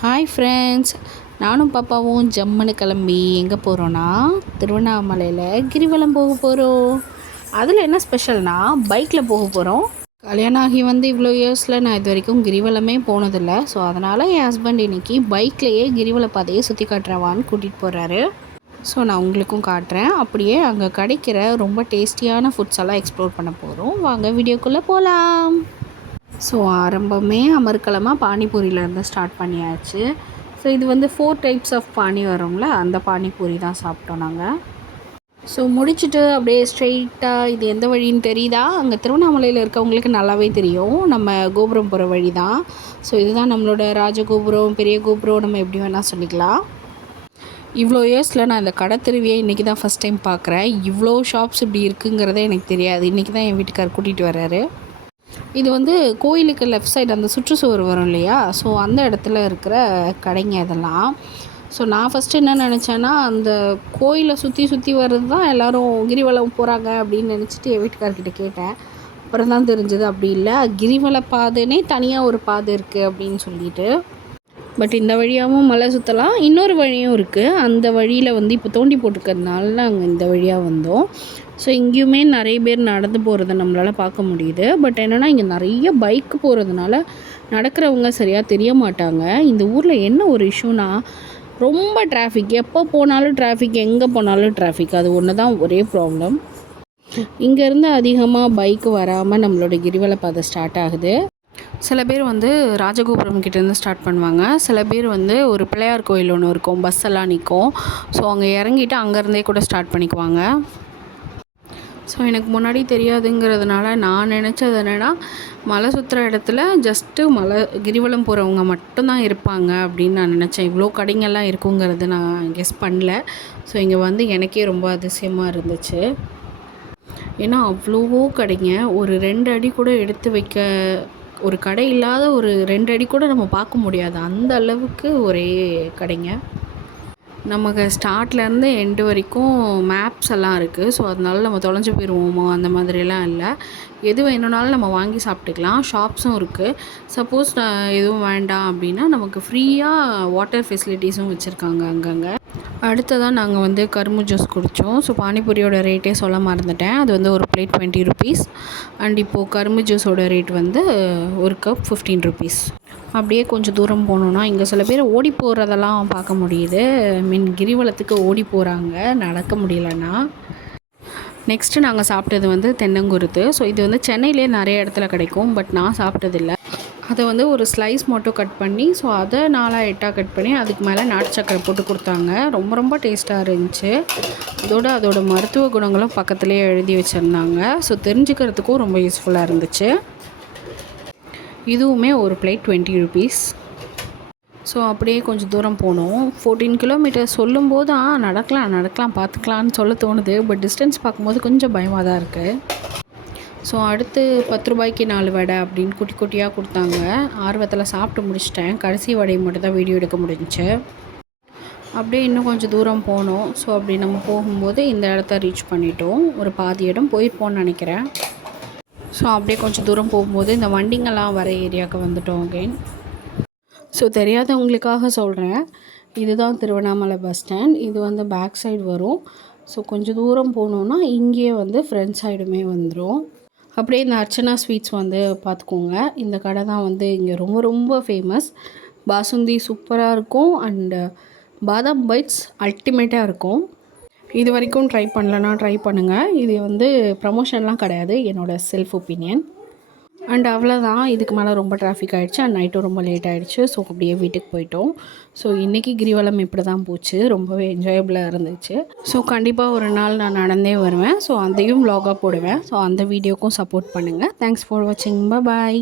Hi friends, நானும் பாப்பாவும் ஜம்முன்னு கிளம்பி எங்கே போகிறோன்னா திருவண்ணாமலையில் கிரிவலம் போக போகிறோம். அதில் என்ன ஸ்பெஷல்னால் பைக்கில் போக போகிறோம். கல்யாணம் ஆகி வந்து இவ்வளோ இயர்ஸில் நான் இது வரைக்கும் கிரிவலமே போனதில்லை. ஸோ அதனால் என் ஹஸ்பண்ட் இன்றைக்கி பைக்லேயே கிரிவல பாதையை சுற்றி காட்டுறவான்னு கூட்டிகிட்டு போகிறாரு. ஸோ நான் உங்களுக்கும் காட்டுறேன். அப்படியே அங்கே கிடைக்கிற ரொம்ப டேஸ்டியான ஃபுட்ஸ் எல்லாம் எக்ஸ்ப்ளோர் பண்ண போகிறோம். வாங்க வீடியோக்குள்ளே போகலாம். ஸோ ஆரம்பமே அமர்க்கலமாக பானிபூரியிலேருந்து ஸ்டார்ட் பண்ணியாச்சு. ஸோ இது வந்து 4 டைப்ஸ் ஆஃப் பானி வரும்ல, அந்த பானிபூரி தான் சாப்பிட்டோம் நாங்கள். ஸோ முடிச்சுட்டு அப்படியே ஸ்ட்ரெயிட்டாக இது எந்த வழின்னு தெரியுதா? அங்கே திருவண்ணாமலையில் இருக்கவங்களுக்கு நல்லாவே தெரியும். நம்ம கோபுரம் போகிற வழி தான். ஸோ இதுதான் நம்மளோட ராஜகோபுரம், பெரிய கோபுரம், நம்ம எப்படி வேணால் சொல்லிக்கலாம். இவ்வளோ இயர்ஸில் நான் இந்த கடை தெருவியை இன்றைக்கி தான் ஃபஸ்ட் டைம் பார்க்குறேன். இவ்வளோ ஷாப்ஸ் இப்படி இருக்குங்கிறதே எனக்கு தெரியாது. இன்றைக்கி தான் என் வீட்டுக்கார் கூட்டிகிட்டு வர்றாரு. இது வந்து கோயிலுக்கு லெஃப்ட் சைடு அந்த சுற்றுச்சுவர் வரும் இல்லையா, ஸோ அந்த இடத்துல இருக்கிற கடைங்க இதெல்லாம். ஸோ நான் ஃபஸ்ட்டு என்ன நினச்சேன்னா, அந்த கோயிலை சுற்றி வர்றது தான் எல்லோரும் கிரிவலம் போகிறாங்க அப்படின்னு நினச்சிட்டு என் வீட்டுக்கார்கிட்ட கேட்டேன். அப்புறம் தான் தெரிஞ்சது அப்படி இல்லை, கிரிவல பாதைனே தனியாக ஒரு பாதை இருக்குது அப்படின்னு சொல்லிட்டு. பட் இந்த வழியாகவும் மலை சுற்றலாம். இன்னொரு வழியும் இருக்குது. அந்த வழியில் வந்து இப்போ தோண்டி போட்டுக்கிறதுனால நாங்கள் இந்த வழியாக வந்தோம். ஸோ இங்கேயுமே நிறைய பேர் நடந்து போகிறத நம்மளால் பார்க்க முடியுது. பட் என்னென்னா, இங்கே நிறைய பைக்கு போகிறதுனால நடக்கிறவங்க சரியாக தெரிய மாட்டாங்க. இந்த ஊரில் என்ன ஒரு இஷ்யூனா, ரொம்ப டிராஃபிக். எப்போ போனாலும் டிராஃபிக், எங்கே போனாலும் டிராஃபிக். அது ஒன்று தான் ஒரே ப்ராப்ளம். இங்கேருந்து அதிகமாக பைக்கு வராமல் நம்மளோட கிரிவல பாதை ஸ்டார்ட் ஆகுது. சில பேர் வந்து ராஜகோபுரம் கிட்டேருந்து ஸ்டார்ட் பண்ணுவாங்க. சில பேர் வந்து ஒரு பிள்ளையார் கோயில் ஒன்று இருக்கும், பஸ் எல்லாம் நிற்கும். ஸோ அங்கே இறங்கிட்டு அங்கேருந்தே கூட ஸ்டார்ட் பண்ணிக்குவாங்க. ஸோ எனக்கு முன்னாடி தெரியாதுங்கிறதுனால நான் நினச்சது என்னென்னா, மலை சுற்றுற இடத்துல ஜஸ்ட்டு மலை கிரிவலம் போகிறவங்க மட்டும்தான் இருப்பாங்க அப்படின்னு நான் நினச்சேன். இவ்வளோ கடைங்கள்லாம் இருக்குங்கிறது நான் கெஸ் பண்ணல. ஸோ இங்கே வந்து எனக்கே ரொம்ப அதிசயமாக இருந்துச்சு. ஏன்னா அவ்வளவோ கடைங்க, ஒரு 2 அடி கூட எடுத்து வைக்க ஒரு கடை இல்லாத ஒரு 2 அடி கூட நம்ம பார்க்க முடியாது, அந்த அளவுக்கு ஒரே கடைங்க. நமக்கு ஸ்டார்ட்லேருந்து எண்டு வரைக்கும் மேப்ஸ் எல்லாம் இருக்குது. ஸோ அதனால நம்ம தொலைஞ்சு போயிடுவோமோ அந்த மாதிரிலாம் இல்லை. எது வேணும்னாலும் நம்ம வாங்கி சாப்பிட்டுக்கலாம். ஷாப்ஸும் இருக்குது. சப்போஸ் எதுவும் வேண்டாம் அப்படின்னா நமக்கு ஃப்ரீயாக வாட்டர் ஃபெசிலிட்டிஸும் வச்சுருக்காங்க அங்கங்கே. அடுத்ததாக நாங்கள் வந்து கரும்பு ஜூஸ் குடித்தோம். ஸோ பானிபூரியோட ரேட்டே சொல்ல மறந்துட்டேன். அது வந்து ஒரு பிளேட் 20 ருபீஸ். அண்ட் இப்போது கரும்பு ஜூஸோட ரேட் வந்து ஒரு கப் 15 ருபீஸ். அப்படியே கொஞ்சம் தூரம் போனோன்னா இங்கே சில பேர் ஓடி போகிறதெல்லாம் பார்க்க முடியுது. கிரிவலத்துக்கு ஓடி போகிறாங்க, நடக்க முடியலன்னா. நெக்ஸ்ட்டு நாங்கள் சாப்பிட்டது வந்து தென்னங்குருத்து. ஸோ இது வந்து சென்னையிலே நிறைய இடத்துல கிடைக்கும். பட் நான் சாப்பிட்டதில்லை. அதை வந்து ஒரு ஸ்லைஸ் மட்டும் கட் பண்ணி, ஸோ அதை 4-8 கட் பண்ணி அதுக்கு மேலே நாட்டு சக்கரை போட்டு கொடுத்தாங்க. ரொம்ப ரொம்ப டேஸ்ட்டாக இருந்துச்சு. அதோட மருத்துவ குணங்களும் பக்கத்துலேயே எழுதி வச்சுருந்தாங்க. ஸோ தெரிஞ்சுக்கிறதுக்கும் ரொம்ப யூஸ்ஃபுல்லாக இருந்துச்சு. இதுவுமே ஒரு பிளேட் 20 ருபீஸ். ஸோ அப்படியே கொஞ்சம் தூரம் போனோம். 14 கிலோமீட்டர் சொல்லும்போது நடக்கலாம் பார்த்துக்கலான்னு சொல்ல தோணுது. பட் டிஸ்டன்ஸ் பார்க்கும்போது கொஞ்சம் பயமாக தான் இருக்குது. ஸோ அடுத்து 10 ரூபாய்க்கு 4 வடை அப்படின்னு குட்டி குட்டியாக கொடுத்தாங்க. ஆர்வத்தில் சாப்பிட்டு முடிச்சிட்டேன். கடைசி வடையை மட்டும் தான் வீடியோ எடுக்க முடிஞ்சிச்சு. அப்படியே இன்னும் கொஞ்சம் தூரம் போனோம். ஸோ அப்படி நம்ம போகும்போது இந்த இடத்த ரீச் பண்ணிட்டோம். ஒரு பாதி இடம் போயிருப்போம்னு நினைக்கிறேன். ஸோ அப்படியே கொஞ்சம் தூரம் போகும்போது இந்த வண்டிங்கெல்லாம் வர ஏரியாவுக்கு வந்துட்டோம் அகைன். ஸோ தெரியாதவங்களுக்காக சொல்கிறேன், இதுதான் திருவண்ணாமலை பஸ் ஸ்டாண்ட். இது வந்து பேக் சைடு வரும். ஸோ கொஞ்சம் தூரம் போனோன்னா இங்கேயே வந்து ஃப்ரண்ட் சைடுமே வந்துடும். அப்படியே இந்த அர்ச்சனா ஸ்வீட்ஸ் வந்து பார்த்துக்கோங்க. இந்த கடை தான் வந்து இங்கே ரொம்ப ரொம்ப ஃபேமஸ். பாசுந்தி சூப்பராக இருக்கும். அண்டு பாதாம் பைட்ஸ் அல்டிமேட்டாக இருக்கும். இது வரைக்கும் ட்ரை பண்ணலன்னா ட்ரை பண்ணுங்கள். இது வந்து ப்ரமோஷன்லாம் கிடையாது, என்னோடய செல்ஃப் ஒப்பீனியன். அண்ட் அவ்வளோதான். இதுக்கு மேலே ரொம்ப டிராஃபிக் ஆகிடுச்சு. அண்ட் நைட்டும் ரொம்ப லேட் ஆகிடுச்சு. ஸோ அப்படியே வீட்டுக்கு போயிட்டோம். ஸோ இன்றைக்கி கிரிவலம் இப்படி தான் போச்சு. ரொம்பவே என்ஜாயபுளாக இருந்துச்சு. ஸோ கண்டிப்பாக ஒரு நாள் நான் நடந்தே வருவேன். ஸோ அதையும் வ்ளாகாக போடுவேன். ஸோ அந்த வீடியோக்கும் சப்போர்ட் பண்ணுங்கள். தேங்க்ஸ் ஃபார் வாட்சிங். பாய்.